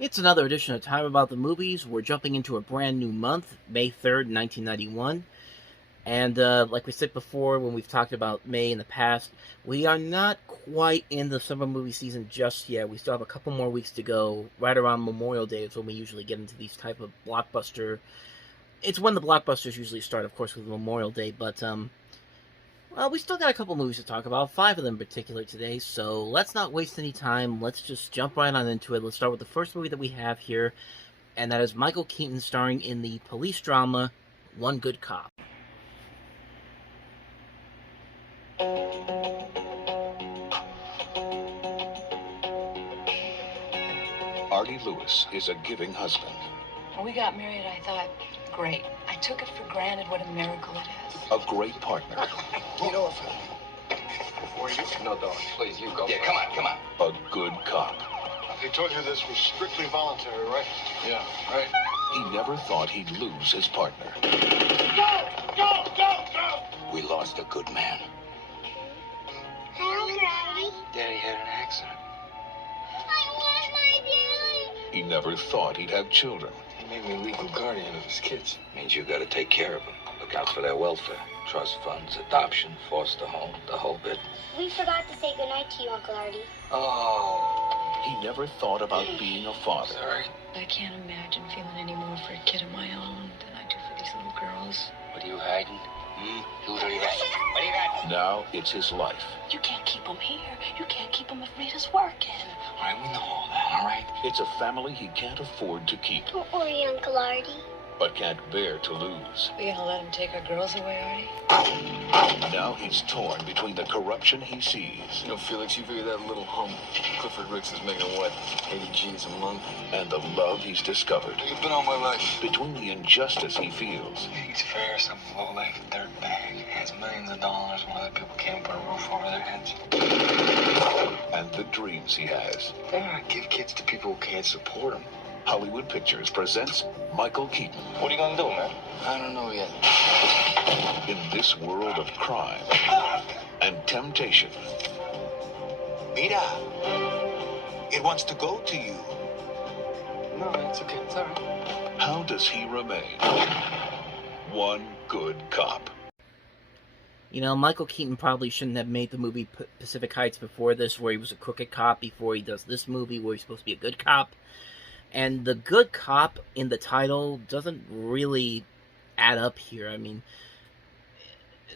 It's another edition of Time About the Movies. We're jumping into a brand new month, May 3rd, 1991. And like we said before, when we've talked about May in the past, we are not quite in the summer movie season just yet. We still have a couple more weeks to go. Right around Memorial Day is when we usually get into these type of blockbuster. It's when the blockbusters usually start, of course, with Memorial Day. But, well, we still got a couple movies to talk about, 5 of them in particular today. So let's not waste any time. Let's just jump right on into it. Let's start with the first movie that we have here. And that is Michael Keaton starring in the police drama, One Good Cop. Artie Lewis is a giving husband. When we got married, I thought, great. I took it for granted what a miracle it is. A great partner. You know if before you... No, darling, please, you go. Yeah, come on. A good cop. They told you this was strictly voluntary, right? Yeah, right. He never thought he'd lose his partner. Go! We lost a good man. Hello, Daddy. Daddy had an accident. I want my daddy. He never thought he'd have children. He made me legal guardian of his kids. Means you gotta take care of them. Look out for their welfare. Trust funds, adoption, foster home, the whole bit. We forgot to say goodnight to you, Uncle Artie. Oh. He never thought about being a father. Sorry. I can't imagine feeling any more for a kid of my own than I do for these little girls. What are you hiding? What do you got? Now it's his life. You can't keep them here. You can't keep them if Rita's working. All right, we know all that, all right? It's a family he can't afford to keep, Don't worry, Uncle Artie. but can't bear to lose. We gonna let him take our girls away, Artie? Now he's torn between the corruption he sees You know, Felix, you figure that little hump Clifford Ricks is making what, 80 G's a month? and the love he's discovered. You've been all my life. Between the injustice he feels He's fair, some low-life dirtbag. Has millions of dollars when other people can't put a roof over their heads. and the dreams he has. Why not give kids to people who can't support them? Hollywood Pictures presents Michael Keaton What are you gonna do, man? I don't know yet. in this world of crime and temptation. Mira, it wants to go to you. No, it's okay. It's all right. How does he remain one good cop? You know, Michael Keaton probably shouldn't have made the movie Pacific Heights before this, where he was a crooked cop, before he does this movie, where he's supposed to be a good cop. And the good cop in the title doesn't really add up here. I mean,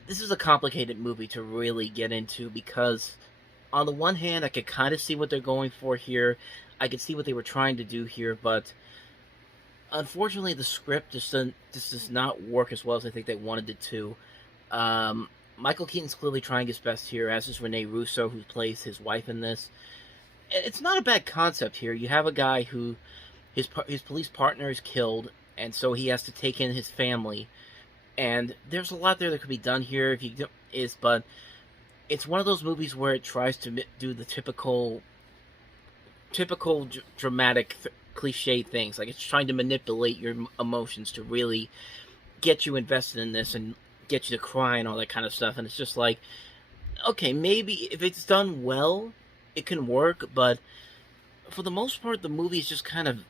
this is a complicated movie to really get into, because on the one hand, I could kind of see what they're going for here. I could see what they were trying to do here, but unfortunately the script just does not work as well as I think they wanted it to. Michael Keaton's clearly trying his best here, as is Rene Russo, who plays his wife in this. It's not a bad concept here. You have a guy who his police partner is killed, and so he has to take in his family. And there's a lot there that could be done here but it's one of those movies where it tries to do the typical dramatic cliche things. Like, it's trying to manipulate your emotions to really get you invested in this and get you to cry and all that kind of stuff. And it's just like, okay, maybe if it's done well, it can work, but for the most part, the movie is just kind of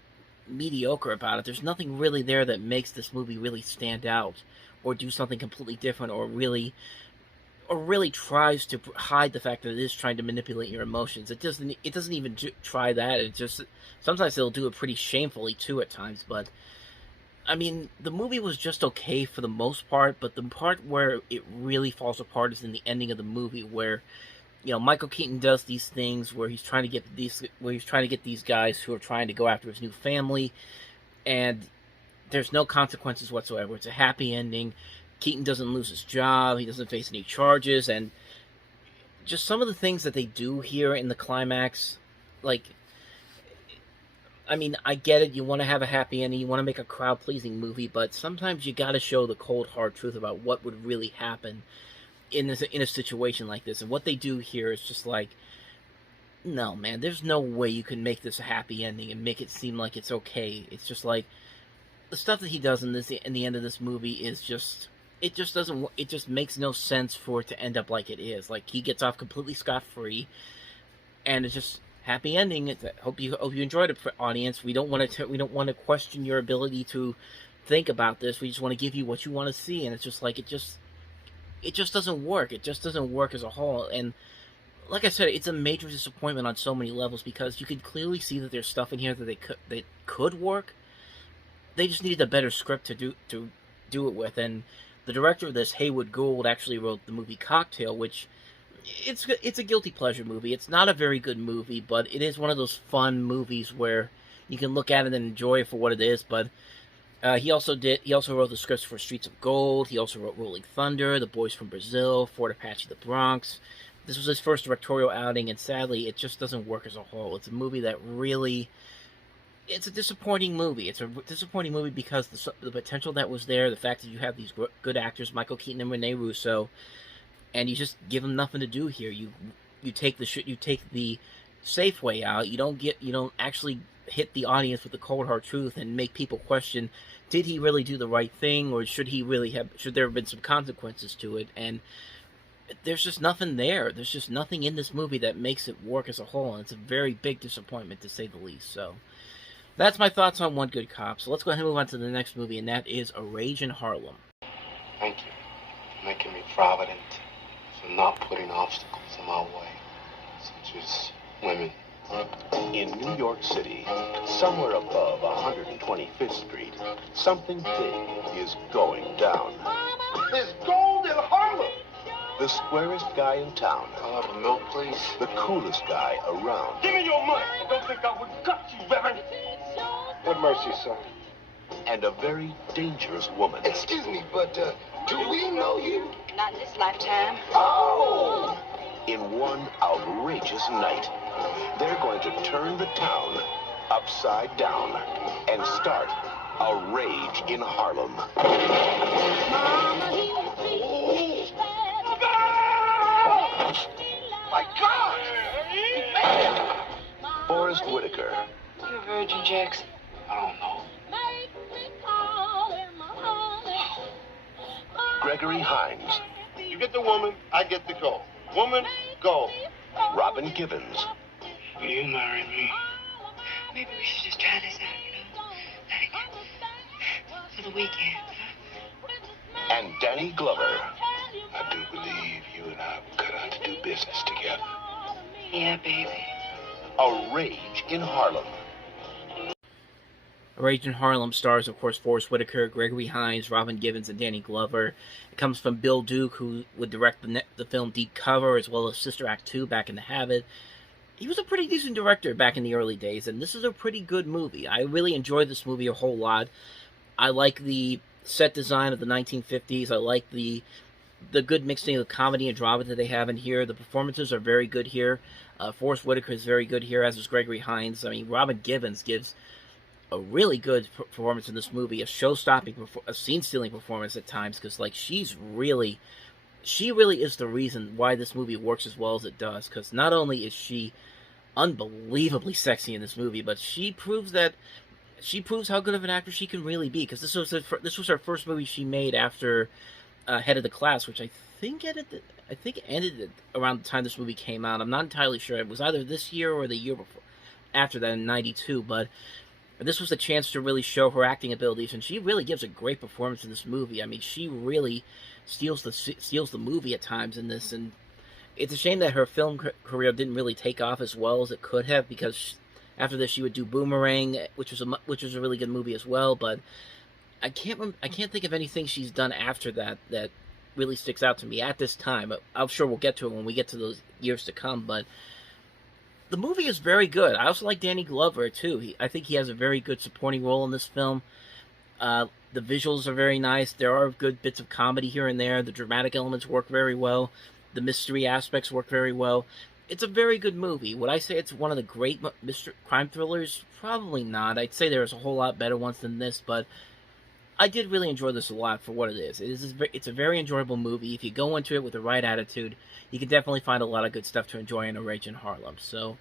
mediocre about it. There's nothing really there that makes this movie really stand out, or do something completely different, or really tries to hide the fact that it is trying to manipulate your emotions. It doesn't even try that. It just, sometimes it'll do it pretty shamefully too at times. But I mean, the movie was just okay for the most part, but the part where it really falls apart is in the ending of the movie, where, you know, Michael Keaton does these things where he's trying to get these guys who are trying to go after his new family, and there's no consequences whatsoever. It's a happy ending. Keaton doesn't lose his job. He doesn't face any charges, and just some of the things that they do here in the climax, like, I mean, I get it. You want to have a happy ending. You want to make a crowd-pleasing movie, but sometimes you got to show the cold, hard truth about what would really happen in a situation like this. And what they do here is just like, no, man, there's no way you can make this a happy ending and make it seem like it's okay. It's just like, the stuff that he does in the end of this movie is just, it just makes no sense for it to end up like it is. Like, he gets off completely scot-free, and it's just, happy ending. Hope you enjoyed it, audience. We don't want to question your ability to think about this. We just want to give you what you want to see, and it's just like it just doesn't work. It just doesn't work as a whole. And like I said, it's a major disappointment on so many levels because you could clearly see that there's stuff in here that could work. They just needed a better script to do it with. And the director of this, Haywood Gould, actually wrote the movie Cocktail, which it's a guilty pleasure movie. It's not a very good movie, but it is one of those fun movies where you can look at it and enjoy it for what it is. But he also wrote the scripts for Streets of Gold. He also wrote Rolling Thunder, The Boys from Brazil, Fort Apache, The Bronx. This was his first directorial outing, and sadly, it just doesn't work as a whole. It's a movie that really... It's a disappointing movie. It's a disappointing movie because the potential that was there, the fact that you have these good actors, Michael Keaton and Rene Russo, and you just give them nothing to do here. You take the safe way out. You don't actually hit the audience with the cold hard truth and make people question, did he really do the right thing, or should there have been some consequences to it? And there's just nothing there. There's just nothing in this movie that makes it work as a whole, and it's a very big disappointment, to say the least. So that's my thoughts on One Good Cop. So let's go ahead and move on to the next movie, and that is A Rage in Harlem. Thank you for making me provident, for not putting obstacles in my way, such as women. In New York City, somewhere above 125th Street, something big is going down. There's gold in Harlem. The squarest guy in town. I'll have a milk, please. The coolest guy around. Give me your money. I don't think I would cut you, Reverend. Have mercy, son. And a very dangerous woman. Excuse me, but do we know you? Not in this lifetime. Oh! In one outrageous night, they're going to turn the town upside down and start a rage in Harlem. My God! Forrest Whitaker, You're a virgin, Jackson. I don't know. Gregory Hines, You get the woman, I get the gold. Woman, gold. Robin Givens, Will you marry me? Maybe we should just try this out, like, for the weekend. and Danny Glover. I do believe you and I were cut out to do business together. Yeah, baby. A Rage in Harlem. A Rage in Harlem stars, of course, Forrest Whitaker, Gregory Hines, Robin Givens, and Danny Glover. It comes from Bill Duke, who would direct the film Deep Cover, as well as Sister Act 2, Back in the Habit. He was a pretty decent director back in the early days, and this is a pretty good movie. I really enjoyed this movie a whole lot. I like the set design of the 1950s. I like the good mixing of comedy and drama that they have in here. The performances are very good here. Forrest Whitaker is very good here, as is Gregory Hines. I mean, Robin Givens gives a really good performance in this movie, a show-stopping, a scene-stealing performance at times, because like she really is the reason why this movie works as well as it does. Because not only is she unbelievably sexy in this movie, but she proves how good of an actor she can really be. Because this was her first movie she made after Head of the Class, which I think ended around the time this movie came out. I'm not entirely sure. It was either this year or the year before, after that, in '92. But this was a chance to really show her acting abilities, and she really gives a great performance in this movie. I mean, she really steals the movie at times in this, and it's a shame that her film career didn't really take off as well as it could have, because after this she would do Boomerang, which was a really good movie as well. But I can't think of anything she's done after that really sticks out to me at this time. I'm sure we'll get to it when we get to those years to come, but the movie is very good. I also like Danny Glover, too. I think he has a very good supporting role in this film. The visuals are very nice. There are good bits of comedy here and there. The dramatic elements work very well. The mystery aspects work very well. It's a very good movie. Would I say it's one of the great crime thrillers? Probably not. I'd say there's a whole lot better ones than this, but I did really enjoy this a lot for what it is. It's a very enjoyable movie. If you go into it with the right attitude, you can definitely find a lot of good stuff to enjoy in A Rage in Harlem. So,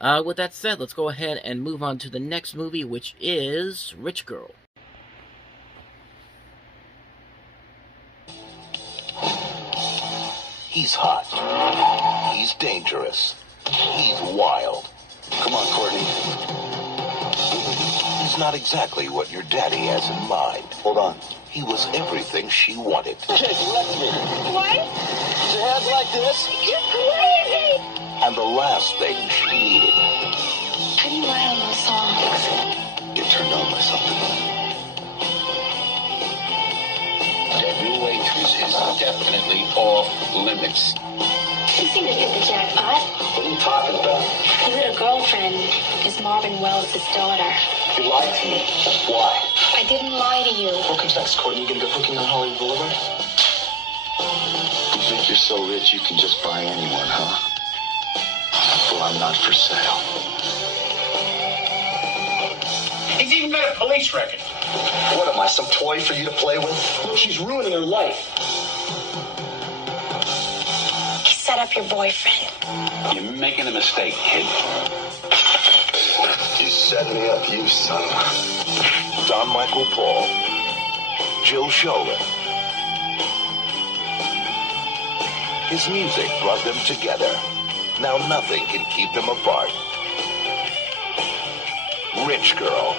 with that said, let's go ahead and move on to the next movie, which is Rich Girl. He's hot. He's dangerous. He's wild. Come on, Courtney. He's not exactly what your daddy has in mind. Hold on. He was everything she wanted. Hey, you left me. What? Your hands like this? You're crazy! And the last thing she needed. How do you write all those songs? Get turned on by something. Every waitress is definitely off limits. You seem to hit the jackpot. What are you talking about? Your little girlfriend is Marvin Wells' daughter. You lied to me. Why? I didn't lie to you. What comes next, Courtney? You gonna go hooking on Hollywood Boulevard? You think you're so rich you can just buy anyone, huh? Well, I'm not for sale. He's even got a police record. What am I, some toy for you to play with? She's ruining her life. He set up your boyfriend. You're making a mistake, kid. You set me up, you son of a... Don Michael Paul, Jill Scholler. His music brought them together. Now nothing can keep them apart. Rich girl.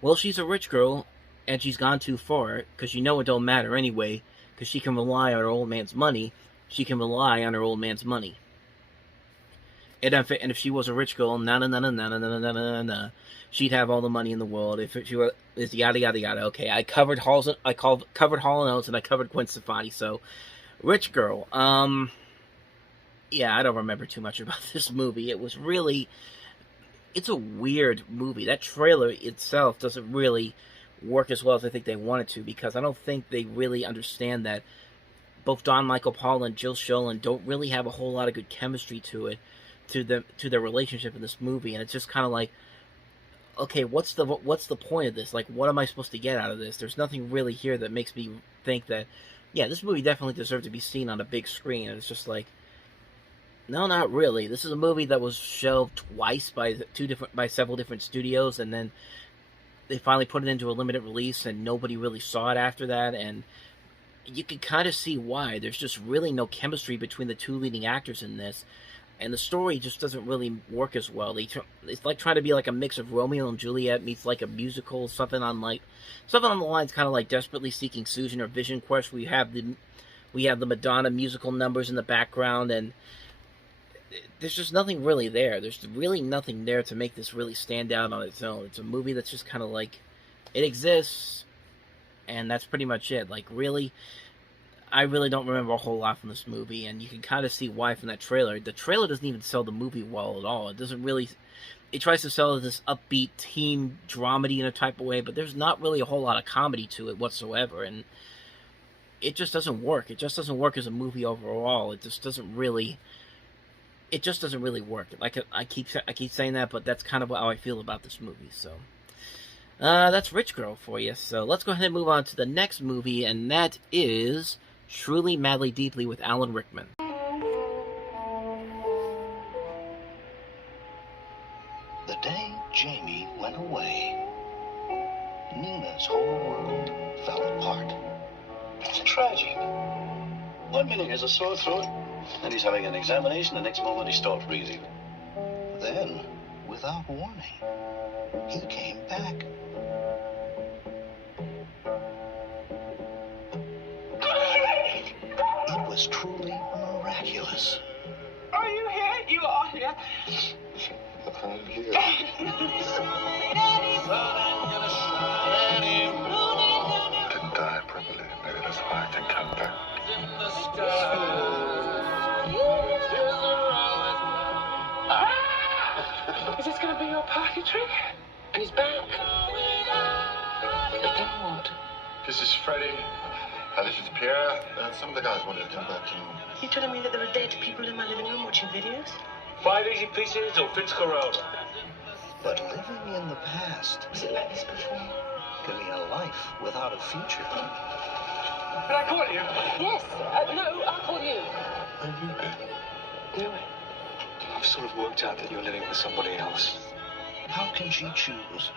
Well, she's a rich girl, and she's gone too far, because you know it don't matter anyway, because she can rely on her old man's money. She can rely on her old man's money. And if she was a rich girl, she'd have all the money in the world. If she were, it's yada yada yada. Okay, I covered Hall and Oates, and I covered Gwen Stefani. So, rich girl. Yeah, I don't remember too much about this movie. It was really, it's a weird movie. That trailer itself doesn't really work as well as I think they wanted to, because I don't think they really understand that both Don Michael Paul and Jill Scholler don't really have a whole lot of good chemistry to it. To their relationship in this movie, and it's just kind of like, okay, what's the point of this? Like, what am I supposed to get out of this? There's nothing really here that makes me think that, yeah, this movie definitely deserved to be seen on a big screen. And it's just like, no, not really. This is a movie that was shelved twice by several different studios, and then they finally put it into a limited release, and nobody really saw it after that. And you can kind of see why. There's just really no chemistry between the two leading actors in this. And the story just doesn't really work as well. It's like trying to be like a mix of Romeo and Juliet meets like a musical, something on the lines kind of like Desperately Seeking Susan or Vision Quest. We have the Madonna musical numbers in the background, and there's just nothing really there. There's really nothing there to make this really stand out on its own. It's a movie that's just kind of like, it exists, and that's pretty much it. Like, really, I really don't remember a whole lot from this movie, and you can kind of see why from that trailer. The trailer doesn't even sell the movie well at all. It doesn't really... It tries to sell this upbeat teen dramedy in a type of way, but there's not really a whole lot of comedy to it whatsoever, and it just doesn't work. It just doesn't work as a movie overall. It just doesn't really work. Like, I keep saying that, but that's kind of how I feel about this movie, so... that's Rich Girl for you. So let's go ahead and move on to the next movie, and that is Truly, Madly, Deeply with Alan Rickman. The day Jamie went away, Nina's whole world fell apart. It's tragic. 1 minute he has a sore throat, then he's having an examination, the next moment he stops breathing. Then, without warning, he came back. It was truly miraculous. Are you here? You are here. I'm here. Didn't die properly. Maybe that's why I can come back. Is this going to be your party trick? And he's back. But then what? This is Freddie. This is Pierre. Some of the guys wanted to come back to you. You telling me that there were dead people in my living room watching videos? 5 easy pieces or Fitzcarraldo. But living in the past Was it like this before? can mean a life without a future. Did I call you? Yes. No, I'll call you. Where have you been? No way. I've sort of worked out that you're living with somebody else. How can she choose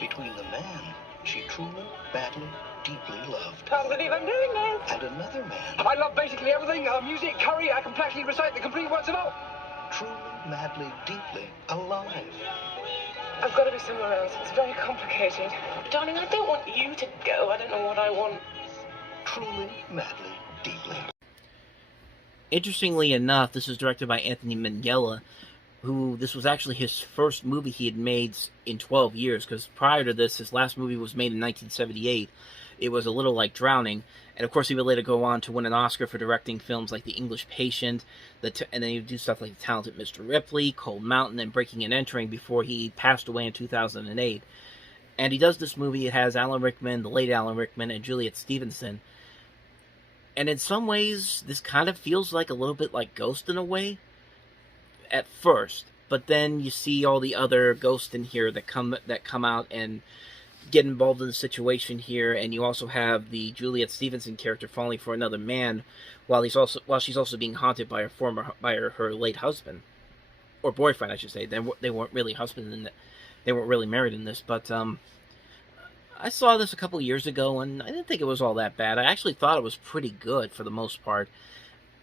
between the man she truly, madly, deeply loved. Can't believe I'm doing this. And another man, I love basically everything. Music, curry, I can practically recite the complete words of art. truly, madly, deeply alive. I've got to be somewhere else. It's very complicated. Darling, I don't want you to go. I don't know what I want. Truly, madly, deeply. Interestingly enough, this was directed by Anthony Minghella, who this was actually his first movie he had made in 12 years, because prior to this, his last movie was made in 1978. It was A Little Like Drowning, and of course he would later go on to win an Oscar for directing films like The English Patient, and then he would do stuff like The Talented Mr. Ripley, Cold Mountain, and Breaking and Entering before he passed away in 2008. And he does this movie. It has Alan Rickman, the late Alan Rickman, and Juliet Stevenson. And in some ways, this kind of feels like a little bit like Ghost in a way, at first. But then you see all the other ghosts in here that come out and get involved in the situation here, and you also have the Juliet Stevenson character falling for another man, while she's also being haunted by her late husband, or boyfriend, I should say. They weren't really husband in they weren't really married in this, but I saw this a couple years ago, and I didn't think it was all that bad. I actually thought it was pretty good for the most part.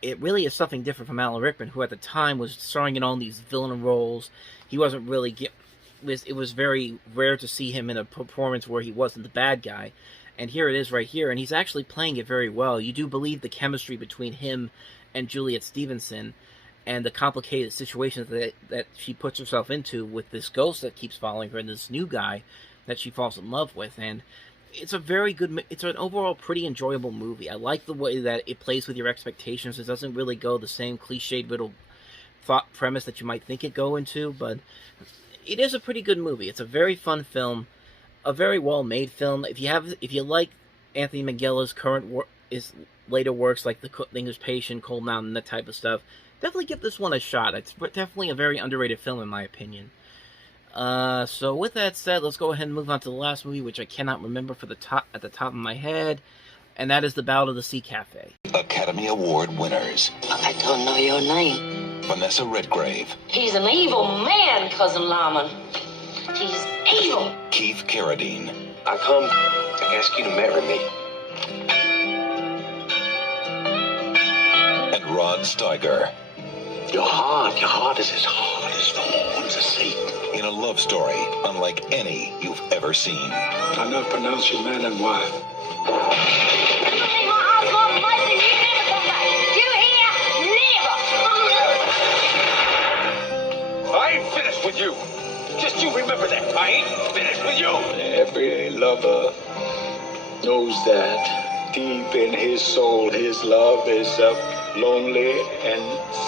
It really is something different from Alan Rickman, who at the time was starring in all these villain roles. He wasn't really it was very rare to see him in a performance where he wasn't the bad guy. And here it is right here, and he's actually playing it very well. You do believe the chemistry between him and Juliet Stevenson, and the complicated situations that she puts herself into with this ghost that keeps following her and this new guy that she falls in love with. And it's an overall pretty enjoyable movie. I like the way that it plays with your expectations. It doesn't really go the same cliched little thought premise that you might think it go into, but it is a pretty good movie. It's a very fun film, a very well-made film. If you like Anthony Minghella's his later works like The English Patient, Cold Mountain, that type of stuff, definitely give this one a shot. It's definitely a very underrated film in my opinion. So with that said, let's go ahead and move on to the last movie, which I cannot remember at the top of my head, and that is The Ballad of the Sea Cafe. Academy Award winners. I don't know your name. Vanessa Redgrave. He's an evil man, Cousin Lyman. He's evil. Keith Carradine. I come to ask you to marry me. And Rod Steiger. Your heart is as hard as the horns of Satan. In a love story unlike any you've ever seen. I now pronounce you man and wife. I ain't finished with you. Just you remember that. I ain't finished with you. Every lover knows that deep in his soul, his love is a lonely and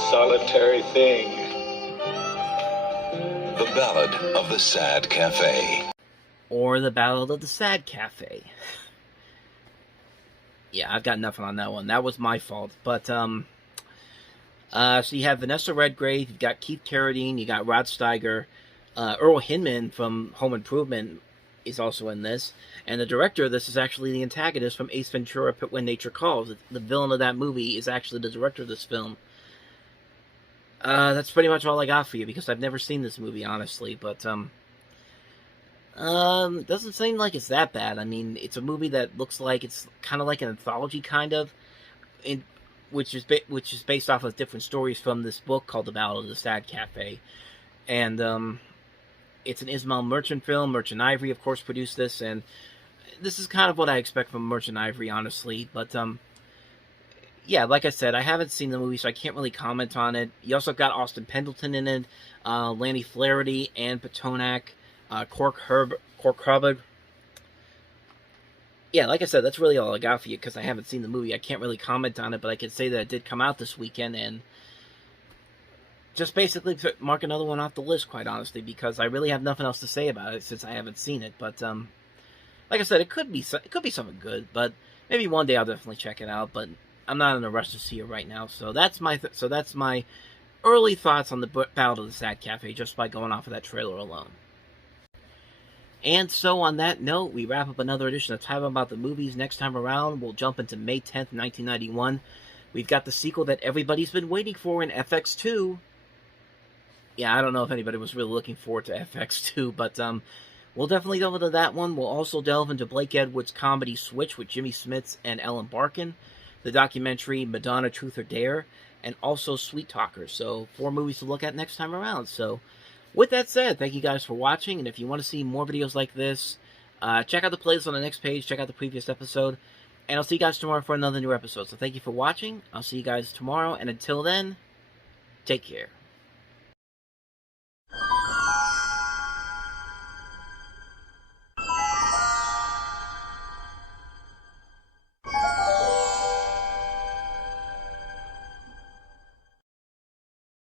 solitary thing. The Ballad of the Sad Cafe. Or The Ballad of the Sad Cafe. Yeah, I've got nothing on that one. That was my fault. But, so you have Vanessa Redgrave, you've got Keith Carradine, you got Rod Steiger, Earl Hindman from Home Improvement is also in this, and the director of this is actually the antagonist from Ace Ventura: When Nature Calls. The villain of that movie is actually the director of this film. That's pretty much all I got for you, because I've never seen this movie, honestly, but, doesn't seem like it's that bad. I mean, it's a movie that looks like it's kind of like an anthology, kind of, which is based off of different stories from this book called The Ballad of the Sad Cafe, and, it's an Ismail Merchant film. Merchant Ivory, of course, produced this, and this is kind of what I expect from Merchant Ivory, honestly, but, yeah, like I said, I haven't seen the movie, so I can't really comment on it. You also got Austin Pendleton in it, Lanny Flaherty, Ann Patonak, Cork Hubbard. Yeah, like I said, that's really all I got for you, because I haven't seen the movie. I can't really comment on it, but I can say that it did come out this weekend, and just basically mark another one off the list, quite honestly, because I really have nothing else to say about it since I haven't seen it. But like I said, it could be something good, but maybe one day I'll definitely check it out. But I'm not in a rush to see it right now. So that's my early thoughts on the Ballad of the Sad Cafe, just by going off of that trailer alone. And so on that note, we wrap up another edition of Time About the Movies. Next time around, we'll jump into May 10th, 1991. We've got the sequel that everybody's been waiting for in FX2. Yeah, I don't know if anybody was really looking forward to FX2, but we'll definitely delve into that one. We'll also delve into Blake Edwards' comedy Switch with Jimmy Smits and Ellen Barkin, the documentary Madonna Truth or Dare, and also Sweet Talker. So 4 movies to look at next time around. So with that said, thank you guys for watching, and if you want to see more videos like this, check out the playlist on the next page, check out the previous episode, and I'll see you guys tomorrow for another new episode. So thank you for watching, I'll see you guys tomorrow, and until then, take care.